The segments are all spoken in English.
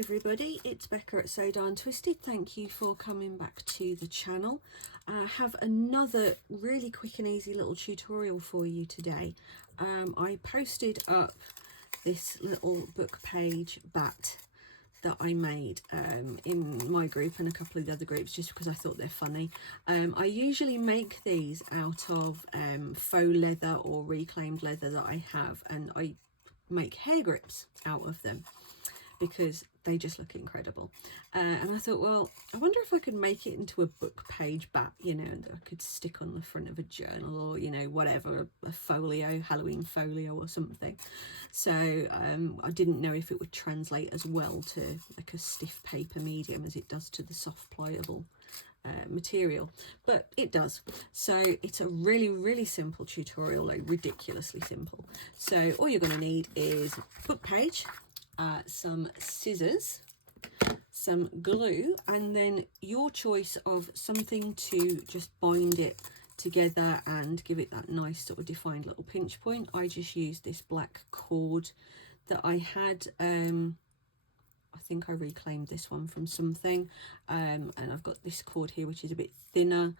everybody, it's Becca at So Darn Twisted. Thank you for coming back to the channel. I have another really quick and easy little tutorial for you today. I posted up this little book page bat that I made in my group and a couple of the other groups just because I thought they're funny. I usually make these out of faux leather or reclaimed leather that I have, and I make hair grips out of them because they just look incredible. And I thought, well, I wonder if I could make it into a book page bat, you know, and I could stick on the front of a journal or, you know, whatever, a folio, Halloween folio or something. So I didn't know if it would translate as well to like a stiff paper medium as it does to the soft pliable material, but it does. So it's a really simple tutorial, like ridiculously simple. So all you're going to need is book page, some scissors, some glue, and then your choice of something to just bind it together and give it that nice sort of defined little pinch point. I just used this black cord that I had. I think I reclaimed this one from something, and I've got this cord here which is a bit thinner.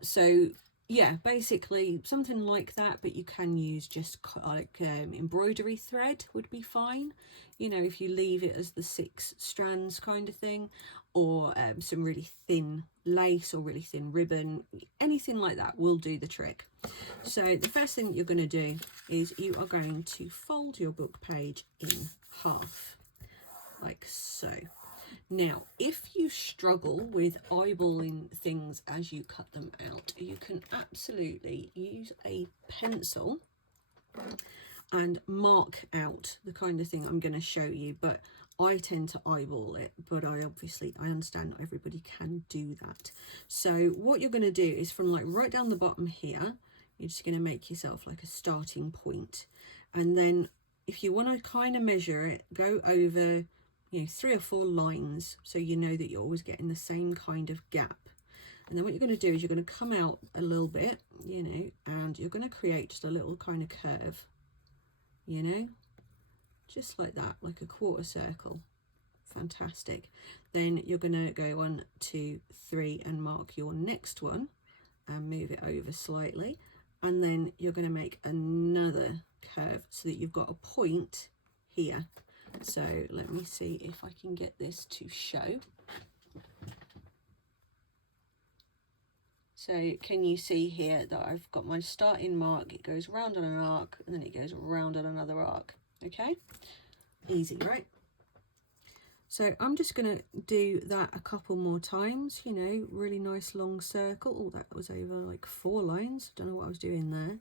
So yeah, basically something like that, but you can use just like embroidery thread would be fine, you know, if you leave it as the 6 strands kind of thing, or some really thin lace or really thin ribbon, anything like that will do the trick. So the first thing that you're going to do is you are going to fold your book page in half, like so. Now, if you struggle with eyeballing things as you cut them out, you can absolutely use a pencil and mark out the kind of thing I'm going to show you, but I tend to eyeball it, but I understand not everybody can do that. So what you're going to do is from like right down the bottom here, you're just going to make yourself like a starting point, and then if you want to kind of measure it, go over, you know, 3 or 4 lines so you know that you're always getting the same kind of gap. And then what you're going to do is you're going to come out a little bit, you know, and you're going to create just a little kind of curve, you know, just like that, like a quarter circle. Fantastic. Then you're going to go 1, 2, 3 and mark your next one and move it over slightly, and then you're going to make another curve so that you've got a point here. So let me see if I can get this to show. So can you see here that I've got my starting mark, it goes round on an arc and then it goes round on another arc. Okay, easy, right? So I'm just going to do that a couple more times, you know, really nice long circle. Oh, that was over like 4 lines. Don't know what I was doing there.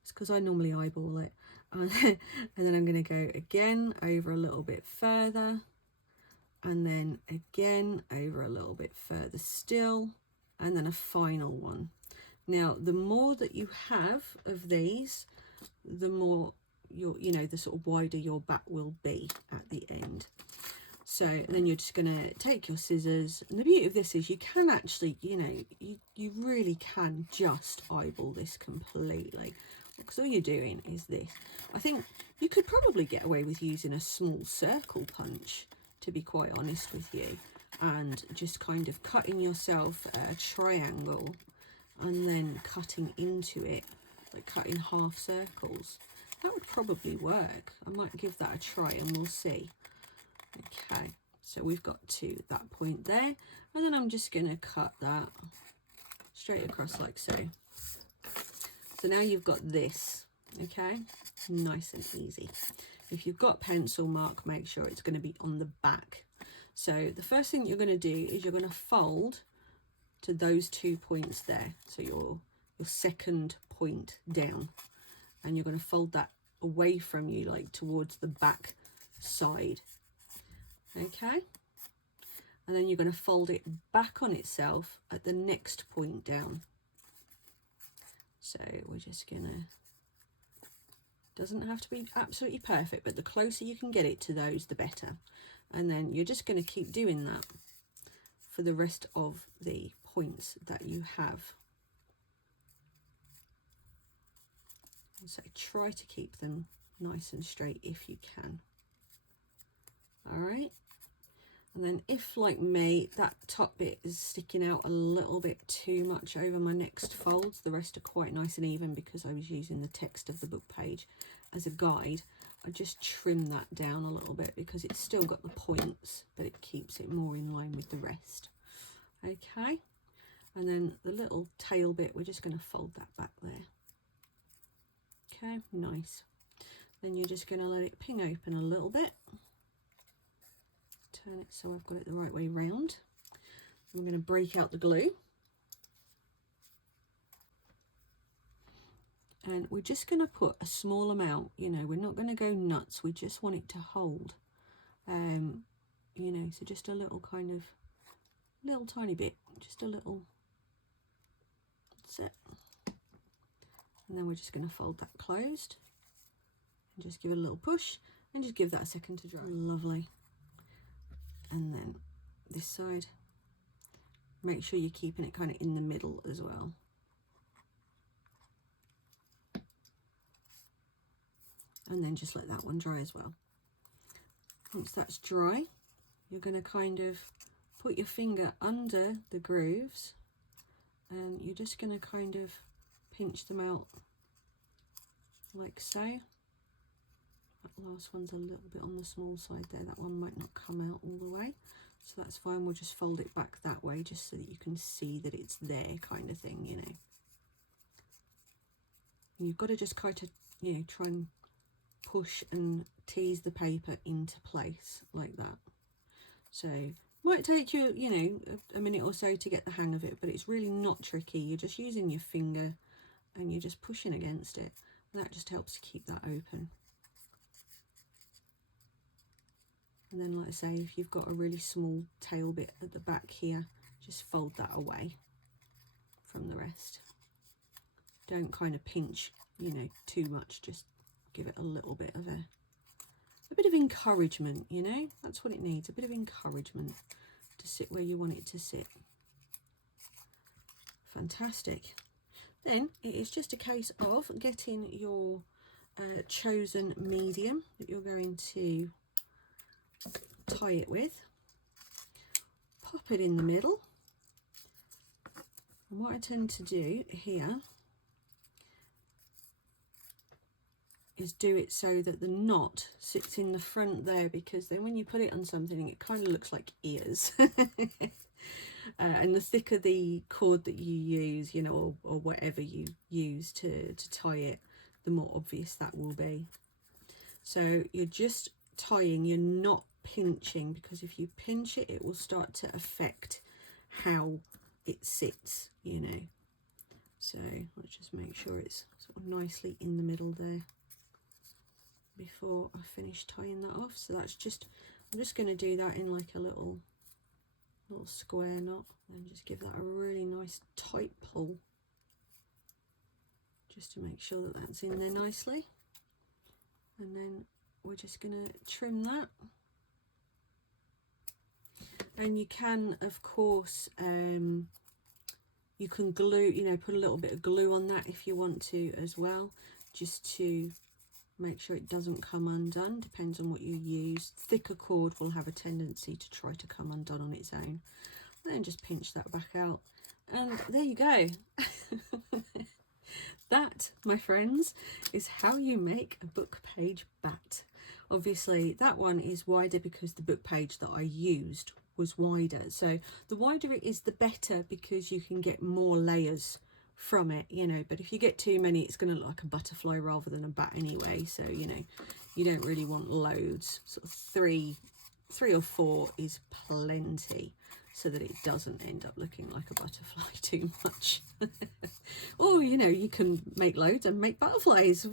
It's because I normally eyeball it. And then I'm going to go again over a little bit further, and then again over a little bit further still, and then a final one. Now the more that you have of these, the more you know, the sort of wider your bat will be at the end. So then you're just going to take your scissors, and the beauty of this is you can actually, you know, you really can just eyeball this completely, because all you're doing is this. I think you could probably get away with using a small circle punch, to be quite honest with you, and just kind of cutting yourself a triangle and then cutting into it, like cutting half circles. That would probably work. I might give that a try and we'll see. Okay, so we've got to that point there, and then I'm just going to cut that straight across like so. So now you've got this, okay, nice and easy. If you've got pencil mark, make sure it's going to be on the back. So the first thing you're going to do is you're going to fold to those 2 points there, so your second point down, and you're going to fold that away from you, like towards the back side. Okay, and then you're going to fold it back on itself at the next point down. So we're just gonna, doesn't have to be absolutely perfect, but the closer you can get it to those, the better. And then you're just going to keep doing that for the rest of the points that you have. So try to keep them nice and straight if you can. All right. And then if, like me, that top bit is sticking out a little bit too much over my next folds, the rest are quite nice and even because I was using the text of the book page as a guide. I just trim that down a little bit because it's still got the points, but it keeps it more in line with the rest. Okay, and then the little tail bit, we're just going to fold that back there. Okay, nice. Then you're just going to let it ping open a little bit. Turn it so I've got it the right way round. I'm going to break out the glue. And we're just going to put a small amount, you know, we're not going to go nuts. We just want it to hold, you know, so just a little kind of, little tiny bit, just a little, that's it. And then we're just going to fold that closed and just give it a little push and just give that a second to dry. Lovely. And then this side, make sure you're keeping it kind of in the middle as well. And then just let that one dry as well. Once that's dry, you're going to kind of put your finger under the grooves and you're just going to kind of pinch them out like so. That last one's a little bit on the small side there. That one might not come out all the way, so that's fine. We'll just fold it back that way just so that you can see that it's there, kind of thing, you know. And you've got to just kind of, you know, try and push and tease the paper into place like that. So might take you, you know, a minute or so to get the hang of it, but it's really not tricky. You're just using your finger and you're just pushing against it, and that just helps to keep that open. And then, like I say, if you've got a really small tail bit at the back here, just fold that away from the rest. Don't kind of pinch, you know, too much. Just give it a little bit of a bit of encouragement, you know. That's what it needs, a bit of encouragement to sit where you want it to sit. Fantastic. Then it is just a case of getting your chosen medium that you're going to tie it with, pop it in the middle, and what I tend to do here is do it so that the knot sits in the front there, because then when you put it on something it kind of looks like ears. And the thicker the cord that you use, you know, or whatever you use to tie it, the more obvious that will be. So you're just tying, you're not pinching, because if you pinch it, it will start to affect how it sits, you know. So let's just make sure it's sort of nicely in the middle there before I finish tying that off. So that's just, I'm just going to do that in like a little square knot, and just give that a really nice tight pull just to make sure that that's in there nicely. And then we're just going to trim that. And you can, of course, you can glue, you know, put a little bit of glue on that if you want to as well, just to make sure it doesn't come undone. Depends on what you use. Thicker cord will have a tendency to try to come undone on its own. And then just pinch that back out, and there you go. That, my friends, is how you make a book page bat. Obviously that one is wider because the book page that I used was wider, so the wider it is the better, because you can get more layers from it, you know. But if you get too many, it's going to look like a butterfly rather than a bat anyway, so you know, you don't really want loads. Sort of three or four is plenty, so that it doesn't end up looking like a butterfly too much. Or, you know, you can make loads and make butterflies.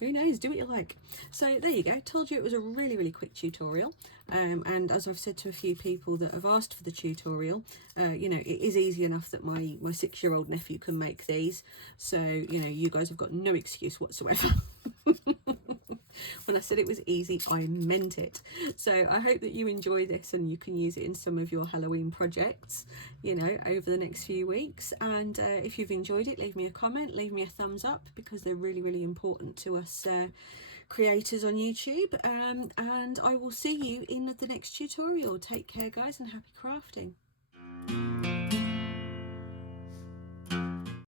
Who knows, do what you like. So there you go, told you it was a really quick tutorial. And as I've said to a few people that have asked for the tutorial, you know, it is easy enough that my 6-year-old nephew can make these, so you know, you guys have got no excuse whatsoever. When I said it was easy, I meant it. So I hope that you enjoy this and you can use it in some of your Halloween projects, you know, over the next few weeks. And if you've enjoyed it, leave me a comment, leave me a thumbs up, because they're really important to us creators on YouTube, and I will see you in the next tutorial. Take care guys, and happy crafting.